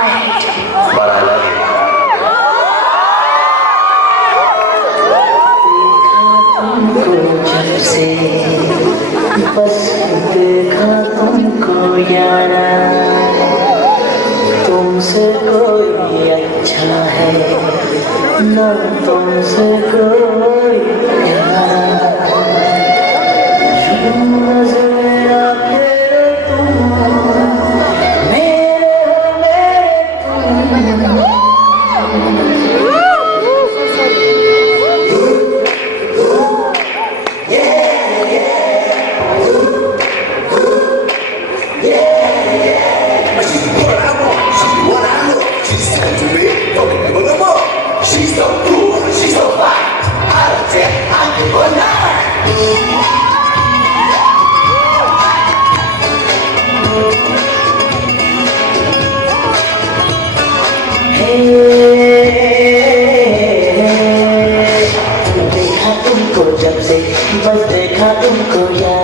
But I love you. जब से बस देखा तुमको यारा तुमसे कोई अच्छा है ना तुमसे कोई प्यारा यूं नजर आके तुम मेरे हो मेरे तुम She's so cool, she's so fine. I don't care, I give her nine. देखा तुमको जब से बस देखा तुमको यार